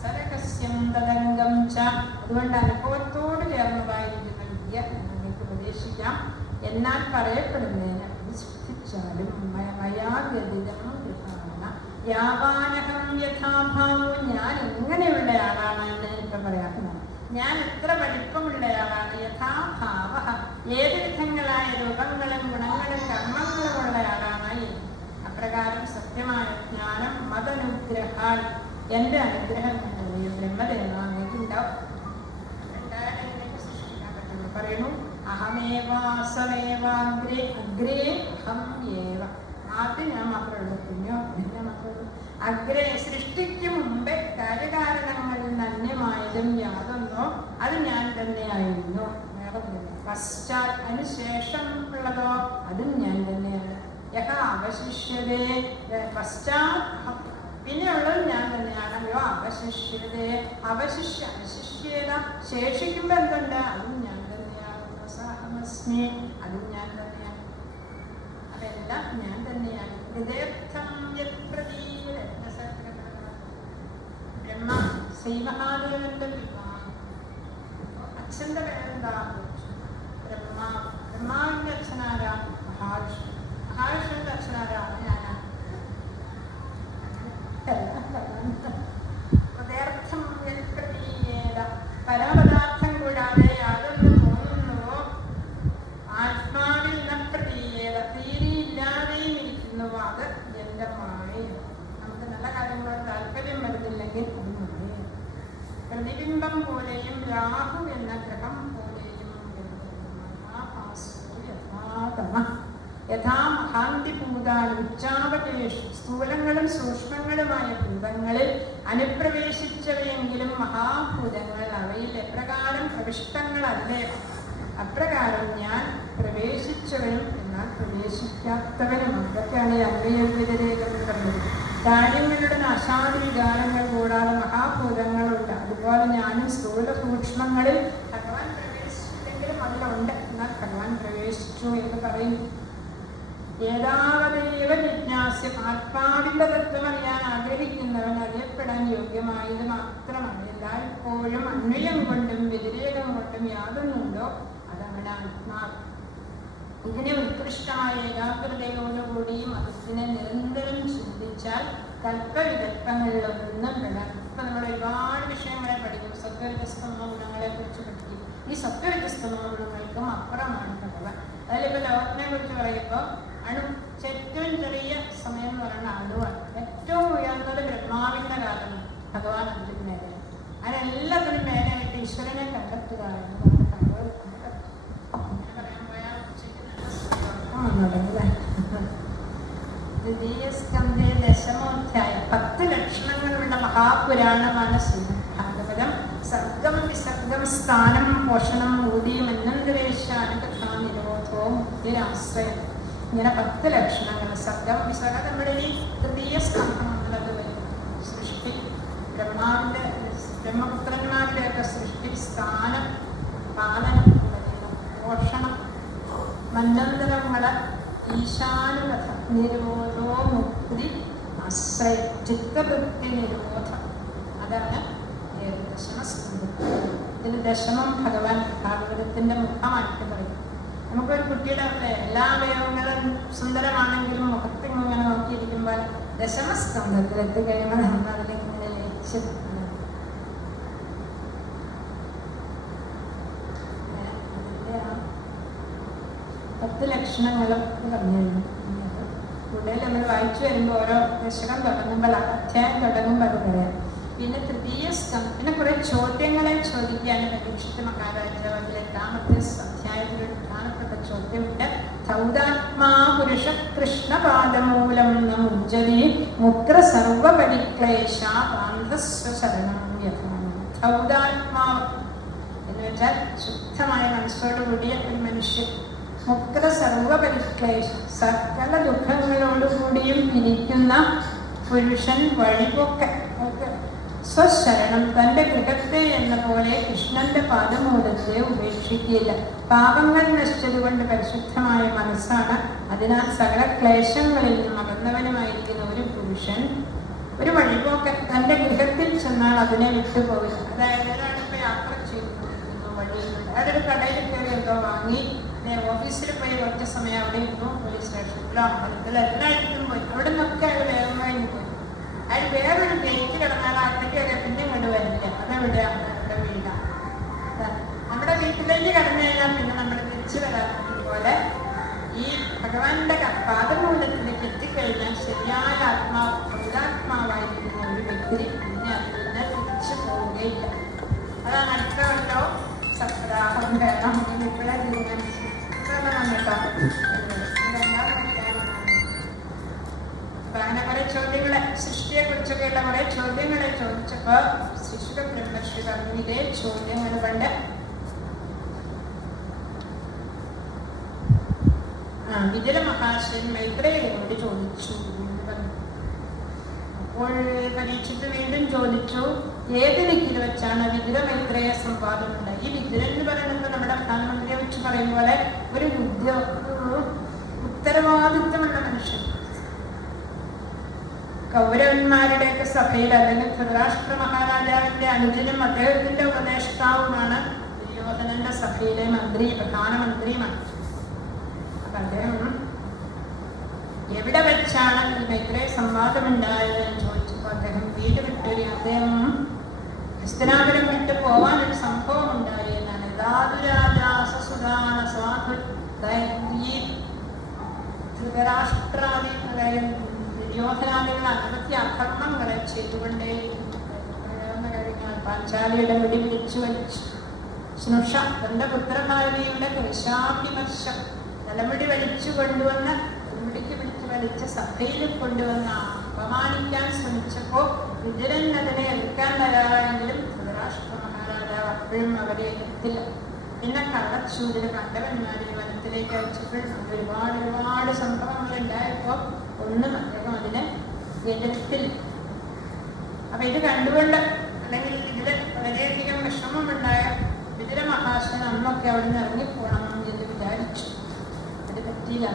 സരഹസ്യം തദംഗം ച. അതുകൊണ്ട് അനുഭവത്തോട് ചേർന്നതായിരിക്കുന്ന വിദ്യ നിങ്ങൾക്ക് ഉപദേശിക്കാം. എന്നാൽ പറയപ്പെടുന്നതിന് സൃഷ്ടിച്ചാലും മയാഗതിതം യാവാനഹം യഥാഭാവം. ഞാൻ എങ്ങനെയുള്ള ആളാണ് എന്ന് ഇപ്പം പറയാറുണ്ട്. ഞാൻ എത്ര വലിപ്പമുള്ളയാളാണ്. യഥാഭാവ, ഏത് വിധങ്ങളായ രൂപങ്ങളും ഗുണങ്ങളും കർമ്മങ്ങളും ഉള്ളയാളാണ്. അപ്രകാരം സത്യമായ ജ്ഞാനം മതനുഗ്രഹാൽ എൻ്റെ അനുഗ്രഹം ബ്രഹ്മദേവാണ്ടാവും. സൃഷ്ടിക്കാൻ പറ്റുള്ളൂ. പറയുന്നു, അഹമേവാസമേവാഗ്രേ അഗ്രേ അഹം ഏവ. ആദ്യം ഞാൻ മാത്രമേ ഉള്ളൂ, പിന്നെയോ ഞാൻ മാത്രമേ ഉള്ളൂ. അഗ്രേ, സൃഷ്ടിക്ക് മുമ്പേ കാര്യകാരണങ്ങളിൽ നന്യമായതും യാതൊന്നോ അത് ഞാൻ തന്നെയായിരുന്നു. വേറെ പശ്ചാത്, അതിനുശേഷം ഉള്ളതോ അതും ഞാൻ തന്നെയാണ്. യഹ അവശിഷ്യതേ പശ്ചാത്, പിന്നെയുള്ളത് ഞാൻ തന്നെയാണ്. അയ്യോ അവശിഷ്യതേ അവശിഷ്യേത, ശേഷിക്കുമ്പോൾ എന്തുണ്ട്? അതും ഞാൻ തന്നെയാണ്. സഹമസ്മി, അതും ഞാൻ തന്നെയാണ്. അതെല്ലാം ഞാൻ തന്നെയാണ്. ഹൃദയർത്ഥം ബ്രഹ്മ ശ്രീമഹാദേവന്റെ വിവാഹം. അച്ഛൻ്റെ പേരെന്താ? ബ്രഹ്മാവിന്റെ അച്ഛനാരാ? മഹാവിഷ്ണു. മഹാവിഷ്ണുവിന്റെ അച്ഛനാരാണ്? ഞാനാണ്. ഹൃദയർത്ഥം പരമപദാർത്ഥം കൂടാതെ യാതൊന്ന് തോന്നുന്നുവോ ആത്മാവിൽ പ്രതീയേത, തീരിയില്ലാതെയും ഇരിക്കുന്നുവോ അത് എൻ്റെ മായയാണ്. നമുക്ക് നല്ല കാര്യങ്ങളോട് താല്പര്യം വരുന്നില്ലെങ്കിൽ അത് മായയാണ്. പ്രതിബിംബം പോലെയും രാഹു എന്ന ഗ്രഹം പോലെയും യഥാ ഉച്ചാവകേഷു സ്ഥൂലങ്ങളും സൂക്ഷ്മങ്ങളുമായ ഭൂതങ്ങളിൽ അനുപ്രവേശിച്ചവയെങ്കിലും മഹാഭൂതങ്ങൾ അവയിൽ എപ്രകാരം പ്രവിഷ്ടങ്ങളല്ലേ അപ്രകാരം ഞാൻ പ്രവേശിച്ചവനും എന്നാൽ പ്രവേശിക്കാത്തവനും. അതൊക്കെയാണ് ഈ അമ്പയവ്യതിരേകം എന്ന് പറയുന്നത്. കാര്യങ്ങളുടെ നാശാദി വികാരങ്ങൾ കൂടാതെ മഹാഭൂതങ്ങളുണ്ട്. അതുപോലെ ഞാനും സ്ഥൂല സൂക്ഷ്മങ്ങളിൽ ഭഗവാൻ പ്രവേശിച്ചില്ലെങ്കിലും അതിലുണ്ട്, എന്നാൽ ഭഗവാൻ പ്രവേശിച്ചു എന്ന് പറയുന്നു. ഏതാവതേവ ജിജ്ഞാസ്യം ആത്മാവിന്റെ തത്വം അറിയാൻ ആഗ്രഹിക്കുന്നവൻ അറിയപ്പെടാൻ യോഗ്യമായത് മാത്രമാണ്. എല്ലായ്പ്പോഴും അന്വയം കൊണ്ടും വ്യതിരേകം കൊണ്ടും യാതൊന്നുണ്ടോ അതവന് ആത്മാവ്. ഇതിനെ ഉത്കൃഷ്ടമായ ഏകാഗ്രതയോടുകൂടിയും അതിനെ നിരന്തരം ചിന്തിച്ചാൽ കൽപ്പവികൽപ്പങ്ങളിലൊന്നും പെടാൻ. ഇപ്പൊ നമ്മൾ ഒരുപാട് വിഷയങ്ങളെ പഠിക്കും. സത്വരജസ്തമോ ഗുണങ്ങളെ കുറിച്ച് പഠിക്കും. ഈ സത്വരജസ്തമോ ഗുണങ്ങൾക്കും അപ്പുറമാണ് ഭഗവാൻ. അതിലിപ്പോ ലോകത്തിനെ കുറിച്ച് പറയുമ്പോൾ ഏറ്റവും ചെറിയ സമയം എന്ന് പറയുന്ന അണുവാണ്. ഏറ്റവും ഉയർന്നത് ബ്രഹ്മാവിന്റെ കാലമാണ്. ഭഗവാൻ അതിന് മേഖല. അതിനെല്ലാത്തിനും മേഖലയായിട്ട് ഈശ്വരനെ കണ്ടെത്തുക എന്നതാണ് ഭഗവത്. അങ്ങനെ പറയാൻ പോയാൽ ദ്വിതീയ സ്കന്ധേ ദശമോധ്യായം 10 ലക്ഷണങ്ങളുള്ള മഹാപുരാണമാണ് ശ്രീമദ് ഭാഗവതം. സർഗം വിസർഗം സ്ഥാനം പോഷണം ഊതിയും എന്നന്തരേശാനുകഥാ നിരോധവും മുക്തിരാശ്രയം. ഇങ്ങനെ 10 ലക്ഷണങ്ങൾ. സർഗം വിസർഗം നമ്മുടെ ഈ തൃതീയ സ്കന്ധമുള്ളത് വരും. സൃഷ്ടി, ബ്രഹ്മാവിന്റെ ബ്രഹ്മപുത്രന്മാരുടെയൊക്കെ സൃഷ്ടി, സ്ഥാനം, പാലനം, പോഷണം, മന്വന്തരങ്ങള്, ഈശാനുകഥ, നിരോധോ മുക്തി ആശ്രയം, ചിത്തവൃത്തി നിരോധം. അതാണ് ദശമസ്കന്ധം. ഇതിൽ ദശമം ഭഗവാൻ ഭാഗവതത്തിന്റെ മുഖമായിട്ട് പറയും. നമുക്കൊരു കുട്ടിയുടെ എല്ലാ അവയവങ്ങളും സുന്ദരമാണെങ്കിലും മുഖത്ത് ഇങ്ങനെ നോക്കിയിരിക്കുമ്പോൾ ദശമസ്കന്ധത്തിൽ എത്തിക്കഴിയുമ്പോൾ നമ്മൾ അതിലേക്ക് ഇങ്ങനെ ലയിച്ച് 10 ലക്ഷണങ്ങളും പറഞ്ഞിരുന്നു. കൂടുതൽ നമ്മൾ വായിച്ചു വരുമ്പോൾ ഓരോ ദശകം തുടങ്ങുമ്പോൾ അധ്യായം തുടങ്ങുമ്പോൾ അത് പറയാം. പിന്നെ തൃതീയ സ്കന്ധം, പിന്നെ കുറെ ചോദ്യങ്ങളെ ചോദിക്കുകയാണ് പരീക്ഷിത മഹാരാജാവ്. അതിൽ 8ാമത്തെ അധ്യായത്തിൽ ഒരു പ്രധാനപ്പെട്ട ചോദ്യമുണ്ട്. ധൗതാത്മാ പുരുഷ കൃഷ്ണപാദമൂലം മുഞ്ചതി മുക്ര സർവപരിക്ലേശ പാണ്ഡസ്വശരണം യഥാ. ധൗതാത്മാവ് എന്ന് വെച്ചാൽ ശുദ്ധമായ മനസ്സോടുകൂടിയ ഒരു മനുഷ്യൻ. മുക്ര സർവപരിക്ലേശം, സകല ദുഃഖങ്ങളോടുകൂടിയും ഇരിക്കുന്ന പുരുഷൻ വഴിപോക്കൻ. സ്വശരണം, തൻ്റെ ഗൃഹത്തെ എന്ന പോലെ കൃഷ്ണന്റെ പാദമൂലത്തെ ഉപേക്ഷിക്കില്ല. പാപങ്ങൾ നശിച്ചതുകൊണ്ട് പരിശുദ്ധമായ മനസ്സാണ്. അതിനാൽ സകല ക്ലേശങ്ങളിൽ നിന്നും അകന്നവനുമായിരിക്കുന്ന ഒരു പുരുഷൻ, ഒരു വഴിപോക്കൻ, തൻ്റെ ഗൃഹത്തിൽ ചെന്നാൽ അതിനെ വിട്ടുപോകില്ല. അതായത് ഒരാളിപ്പോൾ യാത്ര ചെയ്തിരിക്കുന്നു, വഴിയിലുണ്ട്, അയാളൊരു കടയിൽ കയറി എന്തോ വാങ്ങി, ഓഫീസിൽ പോയി കുറച്ച് സമയം അവിടെ ഇരുന്നു, പോലീസ് സ്റ്റേഷനിലോ അമ്പലത്തിലോ എല്ലായിടത്തും പോയി. അവിടെ നിന്നൊക്കെ അയാൾ വേഗമായി പോയി. അയാൾ വേറൊരു ഗേറ്റ് കിടന്നാൽ അവിടേക്കൊക്കെ പിന്നെ ഇങ്ങോട്ട് വരില്ല. അതെവിടെയാണ്? നമ്മുടെ വീടാണ്. നമ്മുടെ വീട്ടിലേക്ക് കടന്നു കഴിഞ്ഞാൽ പിന്നെ നമ്മൾ തിരിച്ചു വരാത്തത് പോലെ ഈ ഭഗവാന്റെ പാദമൂലത്തിലേക്ക് എത്തിക്കഴിഞ്ഞാൽ ശരിയായ ആത്മാവ്, ഭൗതാത്മാവായിരിക്കുന്ന ഒരു വ്യക്തി പിന്നെ അതിൽ നിന്ന് തിരിച്ചു പോവുകയില്ല. അതാണ് അടുത്ത കൊല്ലോ സപ്താഹം വേണം ഇപ്പോഴേ തീരുമാനിച്ചു. അങ്ങനെ കുറെ ചോദ്യങ്ങളെ, സൃഷ്ടിയെ കുറിച്ചൊക്കെയുള്ള കുറെ ചോദ്യങ്ങളെ ചോദിച്ചപ്പോ ശിശുക ബ്രഹ്മർഷി പറഞ്ഞു, ഇതേ ചോദ്യങ്ങൾ കൊണ്ട് വിതുര മഹാശയൻ മൈത്രേയനോട് ചോദിച്ചു. അപ്പോൾ പരീക്ഷിച്ച് വീണ്ടും ചോദിച്ചു, ഏത് ദിക്കിൽ വെച്ചാണ് വിതുര മൈത്രേയ സംവാദമുണ്ടായി? ഈ വിതുരൻ എന്ന് പറയുന്നത് നമ്മുടെ പ്രധാനമന്ത്രിയെ വെച്ച് പറയും പോലെ ഒരു ഉത്തരവാദിത്വമുള്ള മനുഷ്യൻ. കൗരവന്മാരുടെയൊക്കെ സഭയിൽ അല്ലെങ്കിൽ ധൃതരാഷ്ട്ര മഹാരാജാവിന്റെ അനുജനും അദ്ദേഹത്തിന്റെ ഉപദേഷ്ടാവുമാണ് ദുര്യോധനന്റെ സഭയിലെ മന്ത്രി, പ്രധാനമന്ത്രിയുമാണ്. അപ്പൊ അദ്ദേഹം എവിടെ വെച്ചാണ് ഈ മൈത്രേയ സംവാദമുണ്ടായത് എന്ന് ചോദിച്ചപ്പോൾ അദ്ദേഹം വീട് വിട്ടൊരു, അദ്ദേഹം ഹസ്തനാപുരം വിട്ട് പോവാനൊരു സംഭവം ഉണ്ടായി എന്നാണ്. ധാതുരാജാസുദാന സ്വാധു ധൃതരാഷ്ട്രാദി ദുര്യോധനാദികൾ അനവധി അധർമ്മങ്ങളെ ചെയ്തുകൊണ്ടേ കഴിഞ്ഞാൽ പാഞ്ചാലിയുടെ വെടി പിടിച്ചു വലിച്ചു. സ്നുഷ തന്റെ പുത്രഭാര്യയുടെ കൃശാഭിമർശം തലമുടി വലിച്ചു കൊണ്ടുവന്ന് തലമുടിക്ക് പിടിച്ചു വലിച്ച് സഭയിൽ കൊണ്ടുവന്ന് അപമാനിക്കാൻ ശ്രമിച്ചപ്പോൾ വിതുരൻ അതിനെ എതിർക്കാൻ തയ്യാറായെങ്കിലും ധൃതരാഷ്ട്ര മഹാരാജാവ് അപ്പോഴും അവരെ എതിർത്തില്ല. പിന്നെ കള്ളച്ചൂടിന് കണ്ടവന്മാരെ വനത്തിലേക്ക് അയച്ചപ്പോഴും ഒരുപാട് സംഭവങ്ങൾ ഉണ്ടായപ്പോൾ ഒന്നും അദ്ദേഹം അതിനെ എതിർത്തില്ല. അപ്പൊ ഇത് കണ്ടുകൊണ്ട് അല്ലെങ്കിൽ ഇതിൽ വളരെയധികം വിഷമമുണ്ടായ വിതുര മഹാശൻ അന്നൊക്കെ അവിടെ നിന്ന് ഇറങ്ങിപ്പോണം എന്ന് വിചാരിച്ചു. അത് പറ്റിയില്ല.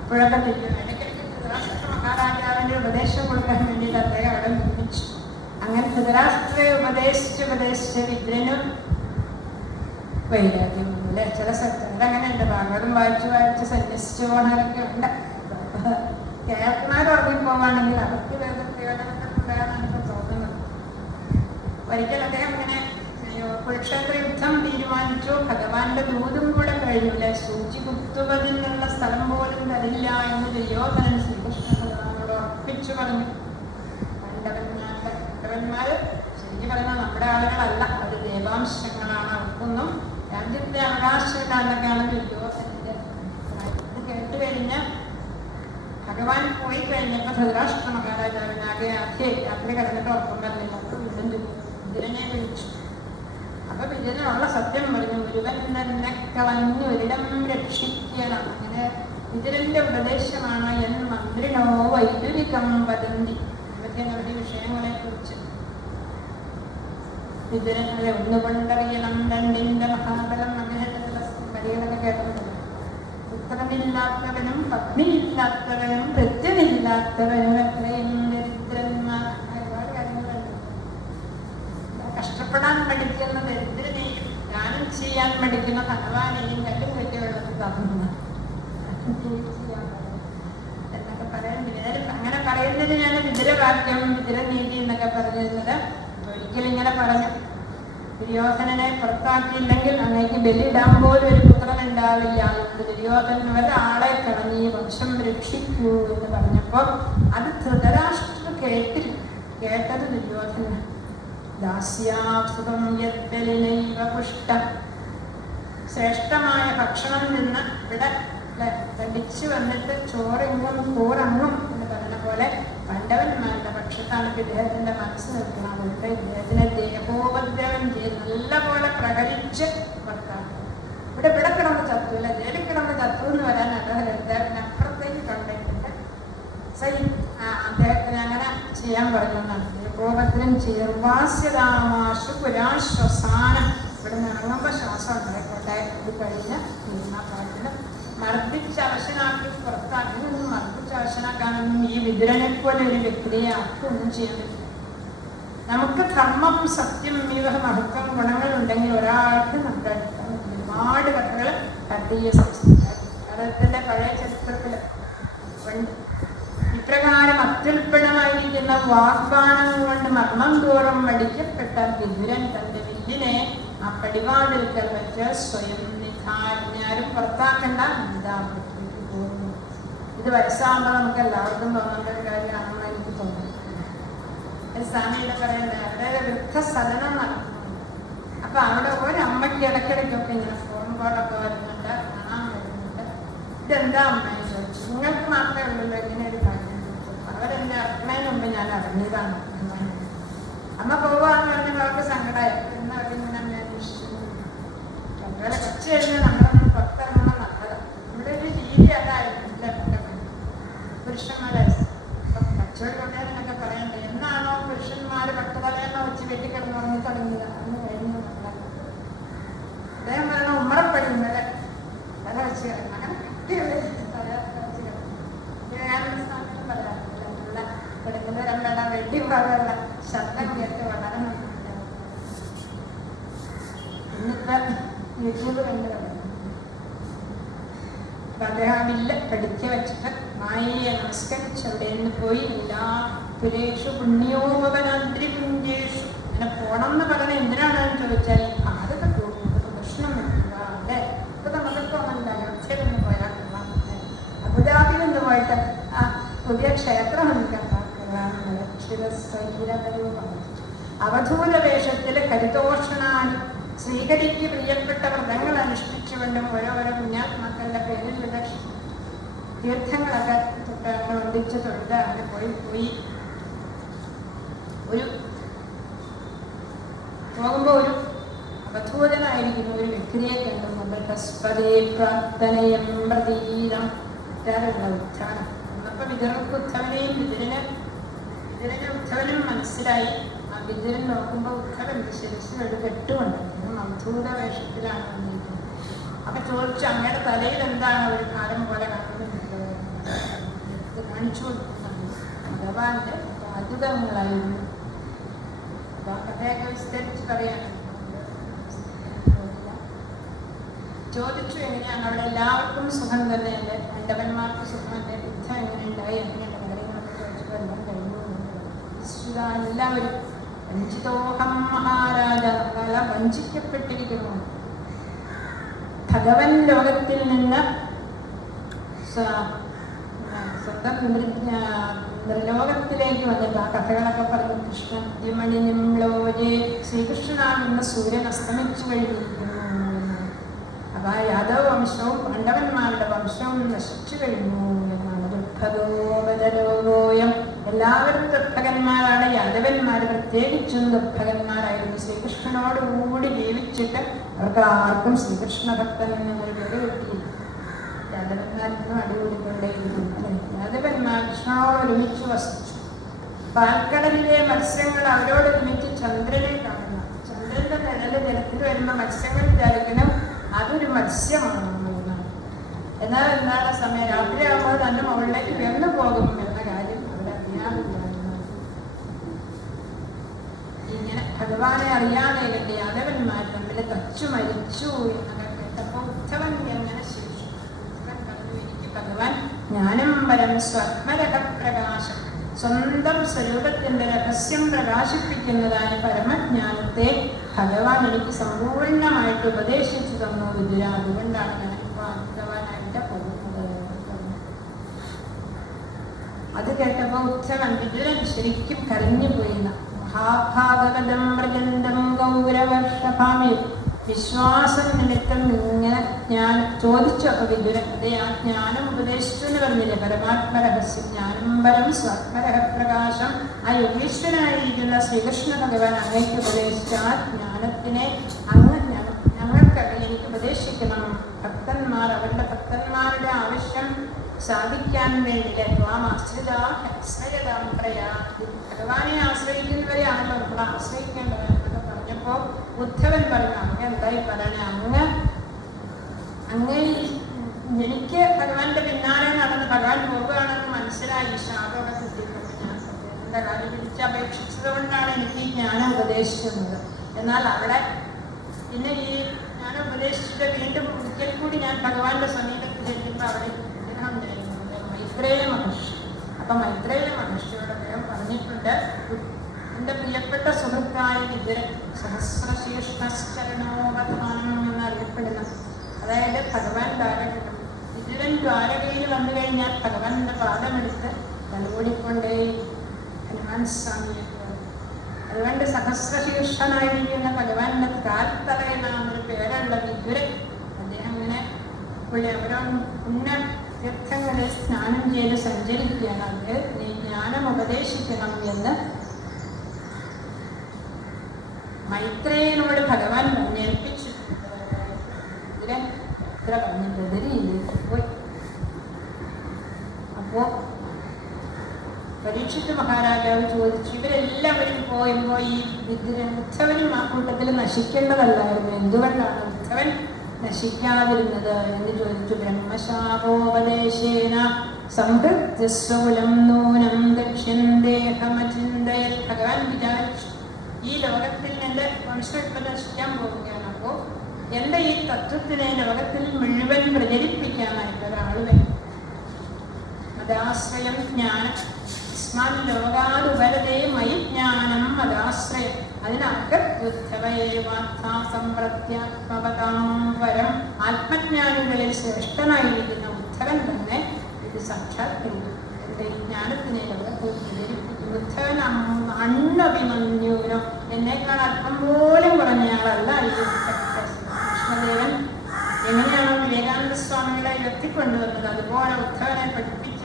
ഇപ്പോഴൊക്കെ തിരിയും ഇടയ്ക്കിടയ്ക്ക് ധൃതരാഷ്ട്ര മഹാരാജാവിന്റെ ഉപദേശം കൊടുക്കാൻ വേണ്ടിയിട്ട് അദ്ദേഹം അവിടെ നിർമ്മിച്ചു. അങ്ങനെ ധൃതരാഷ്ട്രയെ ഉപദേശിച്ച് വിതുരനും വൈരാഗ്യം അല്ലെ. ചില സ്ഥലത്ത് അങ്ങനെ ഉണ്ട്. ഭാഗവതം വായിച്ച് സന്യസിച്ചു പോണവരൊക്കെ ഉണ്ട്. കേരളമാർ ഉറങ്ങിപ്പോവാണെങ്കിൽ അവർക്ക് വേദപ്രയോജനമൊക്കെ ഉണ്ടാകാനാണ് ഇപ്പൊ തോന്നുന്നത്. ഒരിക്കൽ അദ്ദേഹം ഇങ്ങനെ കുരുക്ഷേത്ര യുദ്ധം തീരുമാനിച്ചു. ഭഗവാന്റെ ദൂതും കൂടെ കഴിയൂല, സൂചി കുത്തുവതിനുള്ള സ്ഥലം പോലും തരില്ല എന്ന് ദുര്യോധനൻ ശ്രീകൃഷ്ണ ഭഗവാനോട് ഉറപ്പിച്ചു പറഞ്ഞു. പാണ്ഡവന്മാര് ശരിക്കും പറഞ്ഞാൽ നമ്മുടെ ആളുകളല്ല, അവർ ദേവാംശങ്ങളാണ്. അവർക്കൊന്നും രാജ്യത്തെ അവകാശമില്ലാന്നൊക്കെയാണ് ദുര്യോധനന്റെ. ഇത് കേട്ടുകഴിഞ്ഞ് ഭഗവാൻ പോയി കഴിഞ്ഞപ്പോൾ ധൃതരാഷ്ട്ര മഹാരാജാവിനാകെ രാത്രി കിടന്നിട്ട് ഉറക്കം പറഞ്ഞില്ല. അപ്പോൾ വിതുരനെ വിളിച്ചു. അപ്പൊ വിതുരനുള്ള സത്യം പറഞ്ഞു. ഒരുവൻ തന്നെ കളഞ്ഞു ഒരിടം രക്ഷിക്കണം. അങ്ങനെ വിതുരന്റെ ഉപദേശമാണ് എൻ മന്ത്രിനോ വൈദ്യുരികം വദന്തി. അവധി വിഷയങ്ങളെ കുറിച്ച് വിതുരങ്ങളെ ഒന്നുകൊണ്ടറിയണം രണ്ടിന്റെ മഹാബലം അങ്ങനെയുള്ള വരികളൊക്കെ കേട്ടിട്ടുണ്ട്. പുത്രനില്ലാത്തവനും പത്നിയില്ലാത്തവനും ഭൃത്യനില്ലാത്തവനും എത്രയും ദരിദ്രന്മാർ. ഒരുപാട് കാര്യങ്ങളുണ്ട്. കഷ്ടപ്പെടാൻ പഠിക്കുന്ന ദരിദ്രനെയും ദാനം ചെയ്യാൻ പഠിക്കുന്ന ഭഗവാനെയും കല്ലും കെട്ടി വെള്ളത്തിൽ തന്നു എന്നൊക്കെ പറയുന്നത്. അങ്ങനെ പറയുന്നതിനാണ് വിതുരവാക്യം വിതുരനീതി എന്നൊക്കെ പറഞ്ഞിരുന്നത്. ഒരിക്കലും ഇങ്ങനെ പറഞ്ഞു, ദുര്യോധനനെ പുറത്താക്കിയില്ലെങ്കിൽ അങ്ങേക്ക് ബലിയിടാൻ പോലും ഒരു പുത്രൻ ഉണ്ടാവില്ല. ദുര്യോധനൻ ഒരാളെ കളഞ്ഞ് ഈ വംശം രക്ഷിക്കൂ എന്ന് പറഞ്ഞപ്പോ അത് ധൃതരാഷ്ട്ര കേട്ടത് ദുര്യോധന. ദാസ്യാസുഖം യദ്ബലിനൈവ പുഷ്ടം. ശ്രേഷ്ഠമായ ഭക്ഷണം നിന്ന് ഇവിടെ തടിച്ചു വന്നിട്ട് ചോറെങ്ങും കൂറങ്ങും എന്ന് പറഞ്ഞ പോലെ പാണ്ഡവന്മാരുടെ പക്ഷത്താണ് ഇദ്ദേഹത്തിന്റെ മനസ്സ് നിൽക്കുന്നത്. അതുകൊണ്ട് ഇദ്ദേഹത്തിനെ ദേഹോപദ്രവം ചെയ്ത് നല്ലപോലെ പ്രഹരിച്ച് പുറത്താണ്. ഇവിടെ കിടന്ന് ചത്തുല്ല, ജയിലിൽ കിടന്ന് ചത്തു എന്ന് വരാൻ അദ്ദേഹത്തിന് അപ്പുറത്തേക്ക് കണ്ടിട്ടുണ്ട്. അദ്ദേഹത്തിന് അങ്ങനെ ചെയ്യാൻ പറഞ്ഞു എന്നാണ്. ദേഹോപദ്രം ചേർവാസ്യതാമാശു പുരാശ്വസാനം. ഇവിടെ നിന്ന് ഇറങ്ങുമ്പോൾ ശ്വാസം ഉണ്ടായിക്കോട്ടെ. ഇത് കഴിഞ്ഞ് പാട്ടിന് മർദ്ദിച്ച് അവശനാക്കി പുറത്താക്കി. മർദ്ദിച്ച് അവശനാക്കാനൊന്നും ഈ വിതുരനെ പോലെ ഒരു വ്യക്തിയെ ആർക്കും ഒന്നും ചെയ്യാൻ പറ്റില്ല. നമുക്ക് ധർമ്മം, സത്യം, ഇവ മഹത്വം, ഗുണങ്ങളുണ്ടെങ്കിൽ ഒരാൾക്ക് നമ്മുടെ അടുക്കാൻ ഒരുപാട് കഥകൾ ഭാരതീയ സംസ്കാരത്തിന്റെ പഴയ ചരിത്രത്തില് ഉണ്ട്. ഇപ്രകാരം അത്യുൽപ്പന്നമായിരിക്കുന്ന വാഗ്ബാണം കൊണ്ട് മർമ്മം തോറും മടിക്കപ്പെട്ട വിതുരൻ തന്റെ വില്ലിനെ ആ പടിവാതിൽക്കൽ വെച്ച് സ്വയം നിധാജ്ഞാരും പുറത്താക്കണ്ട നിതാപത്തിലേക്ക് പോകുന്നു. ഇത് വയസ്സാകുമ്പോൾ നമുക്ക് എല്ലാവർക്കും തോന്നേണ്ട ഒരു കാര്യമാണെന്ന് എനിക്ക് തോന്നുന്നു. സ്വാമിയുടെ പറയുന്നത് അവിടെ വൃദ്ധസദനം നടക്കുന്നു. അപ്പൊ അവിടെ ഒരമ്മയ്ക്ക് ഇടയ്ക്കിടയ്ക്കൊക്കെ ഇങ്ങനെ ഫോൺ കോളൊക്കെ വരുന്നുണ്ട്, കാണാൻ വരുന്നുണ്ട്. ഇതെന്താ അമ്മയെ ചോദിച്ചു. നിങ്ങൾക്ക് മാത്രമേ ഉള്ളൂ ഇങ്ങനെ ഒരു കാര്യം. അവരെന്നെ ഇറക്കുന്നതിന് മുമ്പ് ഞാൻ അറിഞ്ഞതാണ്. അമ്മ പോവാന്ന് പറഞ്ഞപ്പോൾ അവർക്ക് സങ്കടമായി. എന്ന് അവരിങ്ങനെ അന്വേഷിച്ചു. അതുപോലെ കുറച്ച് കഴിഞ്ഞാൽ നമ്മളൊന്ന് പുറത്തിറങ്ങണം നല്ലതാണ്. ഇവിടെ ഒരു രീതി അതായിരുന്നു. പുരുഷന്മാരെ കച്ചവടം കൊണ്ടേന്നൊക്കെ പറയണ്ടേ. എന്നാണോ പുരുഷന്മാർ പട്ടുതലയെണ്ണ വെച്ച് വെട്ടിക്കിടന്ന് ഉറങ്ങി തുടങ്ങിയത് അന്ന് കഴിഞ്ഞു. അദ്ദേഹം പറയണ ഉമ്മറപ്പടി ഇന്നലെ തല വെച്ച് കിടക്കണം. അങ്ങനെ കുട്ടികളെ തല വെച്ച് കിടക്കണം. പറയാറില്ല കിടക്കുന്നവരം വേണം വെട്ടി പോകാനുള്ള ശബ്ദം കേട്ട് വളരെ ഇന്നിപ്പോ യൂട്യൂബ് കണ്ടു തുടങ്ങി. അപ്പൊ അദ്ദേഹം ഇല്ല പഠിച്ചു വെച്ചിട്ട് മായയെ നമസ്കരിച്ച് അവിടെ നിന്ന് പോയി. എല്ലാ പുരേഷു പുണ്യോപവനാദ്രി പുണ്യേഷു. അങ്ങനെ പോണം എന്ന് പറഞ്ഞ എന്തിനാണെന്ന് ചോദിച്ചാൽ ഭാരത പ്രദർശനം വെക്കുക. അല്ലേ? ഇപ്പൊ നമുക്ക് തോന്നില്ല അയോധ്യയിലൊന്ന് പോയാൽ അബുദാബിയിൽ പോയിട്ട് ആ പുതിയ ക്ഷേത്രം നമുക്ക് അവധൂത വേഷത്തില് കരിതോഷണാനി ശ്രീഹരിക്ക് പ്രിയപ്പെട്ട വ്രതങ്ങൾ അനുഷ്ഠിച്ചുകൊണ്ടും ഓരോരോ പുണ്യാത്മാക്കളുടെ പേരിലുള്ള തീർത്ഥങ്ങളൊക്കെ ഒന്നിച്ച് തൊഴുത് അങ്ങനെ പോയി ഒരു പോകുമ്പോൾ ഒരു അബദ്ധൂതനായിരിക്കുന്ന ഒരു വ്യക്തിയെ കണ്ടുകൊണ്ട് തസ്പദേ പ്രാർത്ഥനയം പ്രതീരം ഇത്യാദിയുള്ള ഉത്ഥാനം. അന്നപ്പോൾ വിതുരർക്ക് ഉദ്ധവനെയും വിതുരന് ഉദ്ധവനും മനസ്സിലായി. ആ വിതുരൻ നോക്കുമ്പോൾ ഉദ്ധവൻ ശിരസിൽ ഒരു കെട്ടുമുണ്ട്. മധൂത വേഷത്തിലാണ് വന്നിരിക്കുന്നത്. അപ്പൊ ചോദിച്ചു, അങ്ങയുടെ തലയിൽ എന്താണ് ഒരു കാലം പോലെ കാണുന്നത്? കാണിച്ചു കൊടുക്കുന്നതാണ് ഭഗവാന്റെ പാതുകങ്ങളായിരുന്നു. അപ്പൊ ആ കഥയൊക്കെ വിസ്തരിച്ച് പറയാണ്. ചോദിച്ചു, എങ്ങനെയാണ് അവിടെ എല്ലാവർക്കും സുഖം തന്നെയല്ലേ, മണ്ഡപന്മാർക്ക് സുഖമല്ലേ, യുദ്ധം എങ്ങനെയുണ്ടായി, അങ്ങനെയുള്ള കാര്യങ്ങളൊക്കെ ചോദിച്ചപ്പോൾ എല്ലാം കഴിഞ്ഞു. എല്ലാവരും വഞ്ചിതോഹം മഹാരാജ, വഞ്ചിക്കപ്പെട്ടിരിക്കുന്നു. ഭഗവൻ ലോകത്തിൽ നിന്ന് സ്വന്തം ലോകത്തിലേക്ക് വന്നിട്ട് ആ കഥകളൊക്കെ പറഞ്ഞു. കൃഷ്ണമണിനും ലോകേ ശ്രീകൃഷ്ണനാണെന്ന സൂര്യൻ അസ്തമിച്ചു കഴിഞ്ഞിരിക്കുന്നു. അപ്പൊ ആ യാദവ വംശവും പാണ്ഡവന്മാരുടെ വംശവും നശിച്ചു കഴിഞ്ഞു എന്നാണ്. ദുർഭഗോപതലോകോയം, എല്ലാവരും ദുർഭകന്മാരാണ്. യാദവന്മാർ പ്രത്യേകിച്ചും ദുർഭകന്മാരായിരുന്നു. ശ്രീകൃഷ്ണനോടുകൂടി ജീവിച്ചിട്ട് അവർക്ക് ആർക്കും ശ്രീകൃഷ്ണ ഭക്തൻ എന്നൊരു പേര് കിട്ടിയില്ല. യാദവന്മാർക്കും അടികൂടിക്കൊണ്ടേയിരുന്നു. യാദവന്മാർ കൃഷ്ണനോട് ഒരുമിച്ച് വസിച്ചു. പാൽക്കടലിലെ മത്സ്യങ്ങൾ അവരോടൊരുമിച്ച് ചന്ദ്രനെ കാണുന്നു. ചന്ദ്രന്റെ നിഴല് ജലത്തിൽ വരുന്ന മത്സ്യങ്ങൾ വിചാരിക്കണം അതൊരു മത്സ്യമാണ്. എന്നാൽ എന്താണ് സമയം രാത്രിയാകുമ്പോൾ തന്റെ മുകളിലേക്ക് ഉയർന്നു പോകും എന്ന കാര്യം അവിടെ അറിയാമില്ലായിരുന്നു. ഇങ്ങനെ ഭഗവാനെ അറിയാതെ കണ്ട് യാദവന്മാർ തമ്മിൽ തച്ചു മരിച്ചു എന്നൊക്കെ കേട്ടപ്പോൾ ഉദ്ധവൻ എങ്ങനെ ശേഷിച്ചു. ഉദ്ധവൻ പറഞ്ഞു, എനിക്ക് ഭഗവാൻ ജ്ഞാനംബരം സ്വപ്നരഹപ്രകാശം, സ്വന്തം സ്വരൂപത്തിന്റെ രഹസ്യം പ്രകാശിപ്പിക്കുന്നതായ പരമജ്ഞാനത്തെ ഭഗവാൻ എനിക്ക് സമ്പൂർണമായിട്ട് ഉപദേശിച്ചു തന്നു വിതുര. അതുകൊണ്ടാണ് ഞാനിപ്പോൾ അന്ധവാനായിട്ട് പോകുന്നത്. അത് കേട്ടപ്പോൾ ഉദ്ധവൻ വിതുരൻ ശരിക്കും കരഞ്ഞുപോയിന്ന. മഹാഭാഗവതം പ്രചണ്ഡം ഗൗരവർഷഭാമി, വിശ്വാസം നിമിത്തം ഇങ്ങനെ ഞാൻ ചോദിച്ചു. അപ്പൊ വിതുരൻ അതെ ആ ജ്ഞാനം ഉപദേശിച്ചു എന്ന് പറഞ്ഞില്ലേ, പരമാത്മരഹസ്യം ജ്ഞാനംബരം സ്വപ്നരഹപ്രകാശം, ആ യോഗീശ്വരനായിരിക്കുന്ന ശ്രീകൃഷ്ണ ഭഗവാൻ അങ്ങേക്ക് ഉപദേശിച്ച ആ ജ്ഞാനത്തിനെ അങ്ങ് ഞങ്ങൾക്ക് എനിക്ക് ഉപദേശിക്കണം. ഭക്തന്മാർ അവരുടെ ഭക്തന്മാരുടെ ആവശ്യം സാധിക്കാൻ വേണ്ടി ഭഗവാനെ ആശ്രയിക്കുന്നവരെയാണല്ലോ നമ്മൾ ആശ്രയിക്കേണ്ടത് എന്നൊക്കെ പറഞ്ഞപ്പോ ഉദ്ധവൻ പറഞ്ഞു, അങ്ങ് എന്തായി പറയണേ, അങ്ങ് എനിക്ക് ഭഗവാന്റെ പിന്നാലെ നടന്ന് ഭഗവാൻ പോകുകയാണെന്ന് മനസ്സിലായി. ശാപമൊക്കെ കിട്ടിയപ്പോൾ ഞാൻ എന്റെ കാര്യം പിടിച്ചപേക്ഷിച്ചത് കൊണ്ടാണ് എനിക്ക് ഈ ജ്ഞാനം ഉപദേശിക്കുന്നത്. എന്നാൽ അവിടെ പിന്നെ ഈ ജ്ഞാനം ഉപദേശിച്ചിട്ട് വീണ്ടും ഒരിക്കൽ കൂടി ഞാൻ ഭഗവാന്റെ സമീപത്ത് ചെല്ലുമ്പോൾ അവിടെ വിഗ്രഹം ഉണ്ടായിരുന്നു, മൈത്രേയ മഹർഷി. അപ്പൊ മൈത്രേയ മഹർഷിയോട് അദ്ദേഹം പറഞ്ഞിട്ടുണ്ട്, എന്റെ പ്രിയപ്പെട്ട സുഹൃത്തായ വിതുരൻ സഹസ്രശീർഷണോപധാനം എന്നറിയപ്പെടുന്ന, അതായത് ഭഗവാൻ ദ്വാരകൻ. വിതുരൻ ദ്വാരകയിൽ വന്നു കഴിഞ്ഞാൽ ഭഗവാന്റെ പാദമെടുത്ത് തലോടിക്കൊണ്ടേ ഹനുമാൻ സ്വാമിയെ. അതുകൊണ്ട് സഹസ്രശീർഷനായിരിക്കുന്ന ഭഗവാന്റെ കാൽത്തലയെന്നാണൊരു പേരുള്ള വിതുരൻ. അദ്ദേഹം ഇങ്ങനെ ഓരോ പുണ്യ തീർത്ഥങ്ങളിൽ സ്നാനം ചെയ്ത് സഞ്ചരിക്കുകയാണ്. അത് നീ ജ്ഞാനം ഉപദേശിക്കണം എന്ന് മൈത്രേയനോട് ഭഗവാൻ പറഞ്ഞേൽപ്പിച്ചു. ഇത്ര പറഞ്ഞ് ബദരിയിലേക്ക് പോയി. അപ്പോ പരീക്ഷിത് മഹാരാജാവ് ചോദിച്ചു, ഇവരെല്ലാവരും പോയുമ്പോൾ ഈ ഉദ്ധവനും ആ കൂട്ടത്തിൽ നശിക്കേണ്ടതല്ലായിരുന്നു, എന്തുകൊണ്ടാണ് ഉദ്ധവൻ നശിക്കാതിരുന്നത് എന്ന് ചോദിച്ചു. ബ്രഹ്മശാപോപദേശേന സംഹൃത്യസ്വകുലം നൂനം ദക്ഷ്യന്തേഹമചിന്തയൽ. ഭഗവാൻ വിചാരിച്ചു, ഈ ലോകത്തിൽ എൻ്റെ വംശം നശിക്കാൻ പോവുകയാണ്. അപ്പോൾ എൻ്റെ ഈ തത്വത്തിനെ ലോകത്തിൽ മുഴുവൻ പ്രചരിപ്പിക്കാനായിട്ട് ഒരാൾ വരും. മതാശ്രയം ജ്ഞാനം സ്മാൻ ലോകാതുപരതേ മയി ജ്ഞാനം മതാശ്രയം. അതിനകൃത്യവയേവാത്മാസംപ്രത്യാത്മവതാം ആത്മജ്ഞാനികളിൽ ശ്രേഷ്ഠനായിരിക്കുന്ന ഉദ്ധവൻ തന്നെ ഇത് സാക്ഷാത്കരിക്കും. എൻ്റെ ഈ ജ്ഞാനത്തിനെ ലോകത്തിൽ പ്രചരിപ്പിക്കും. ഉദ്ധവൻ അണ്ണഭിമന്യുവിനോ എന്നേക്കാൾ അല്പം പോലും കുറഞ്ഞയാളല്ല ഈ കൃഷ്ണദേവൻ. എങ്ങനെയാണോ വിവേകാനന്ദ സ്വാമികളെ ഉയർത്തിക്കൊണ്ടുവന്നത് അതുപോലെ ഉദ്ധവനെ പഠിപ്പിച്ച്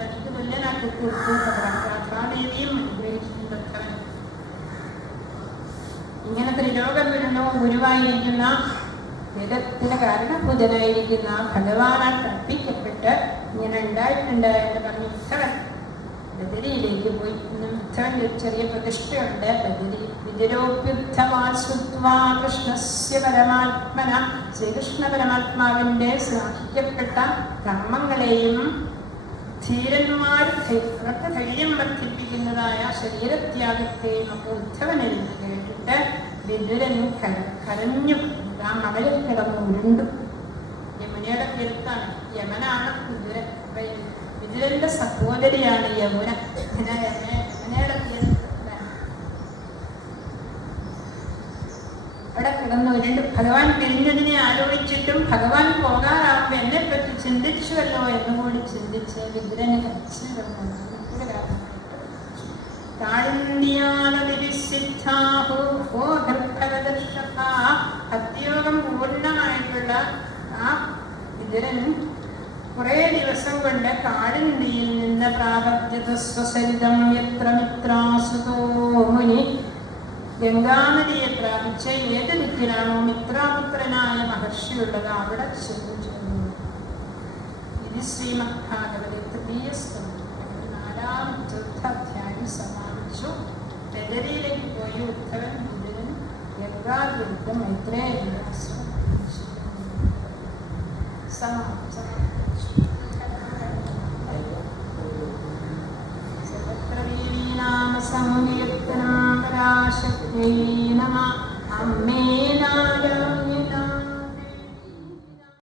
തനിക്ക് തുല്യനാക്കി തീർത്തു. രാധാദേവിയും അനുഗ്രഹിച്ചിട്ടുണ്ട് ഉദ്ധവൻ. ഇങ്ങനെ ത്രിലോകപുരനോ ഗുരുവായിരിക്കുന്ന വേദത്തിന് കാരണഭൂതനായിരിക്കുന്ന ഭഗവാനാൽ കൽപ്പിക്കപ്പെട്ട് ഇങ്ങനെ ഉണ്ടായിട്ടുണ്ട് എന്ന് പറഞ്ഞ് ഉദ്ധവൻ ബദരിയിലേക്ക് പോയി. ഇന്നും ഉദ്ധവന്റെ ഒരു ചെറിയ പ്രതിഷ്ഠയുണ്ട് ബദരി. വിദുരോപ്യുദ്ധമാ കൃഷ്ണസ്യ പരമാത്മന, ശ്രീകൃഷ്ണ പരമാത്മാവിന്റെ ശ്ലാഘിക്കപ്പെട്ട കർമ്മങ്ങളെയും ധീരന്മാർ അവർക്ക് ധൈര്യം വർദ്ധിപ്പിക്കുന്നതായ ശരീരത്യാഗത്തെയും ഒക്കെ ഉദ്ധവനിൽ നിന്ന് കേട്ടിട്ട് വിദുരൻ കരഞ്ഞു. ആ മകളിൽ കിടന്നു ഉരുണ്ടു. യമുനയുടെ തീരത്താണ്. യമനാണ് വിദുരൻ. വിദുരന്റെ സഹോദരിയാണ് യമുന. യമുനയുടെ തീരത്ത് അവിടെ കിടന്നു ഉരുണ്ട്. ഭഗവാൻ പിരിഞ്ഞതിനെ ആലോചിച്ചിട്ടും ഭഗവാൻ പോകാറാവുമ്പോ എന്നെ പറ്റി ചിന്തിച്ചുവല്ലോ എന്നുകൂടി ചിന്തിച്ച് വിദുരന് കരച്ചു കിടന്നു. ഭക്തിയോഗം പൂർണ്ണമായിട്ടുള്ള ആ വിദുരൻ കുറെ ദിവസം കൊണ്ട് കാടിന്തിയിൽ നിന്ന് പ്രാപദ്യതസ്വസരിതം യത്ര മിത്രാസുതോ മുനി, ഗംഗാനദിയെ പ്രാപിച്ച് ഏത് ദിക്കിലാണോ മിത്രാപുത്രനായ മഹർഷിയുള്ളത് അവിടെ ചെന്നു. ഇത് ശ്രീമദ്ഭാഗവതേ തൃതീയ സ്കന്ധം 4-ാമത്തെ അധ്യായം സമാപിച്ചു. ബദരിയിലേക്ക് പോയി ഉദ്ധവൻ വിദുരൻ ഗംഗാതീർത്ഥം മൈത്രേയ സമുനിയത്തനാം പരാശക്തിയൈ നമഃ. അമ്മേ നാരായണ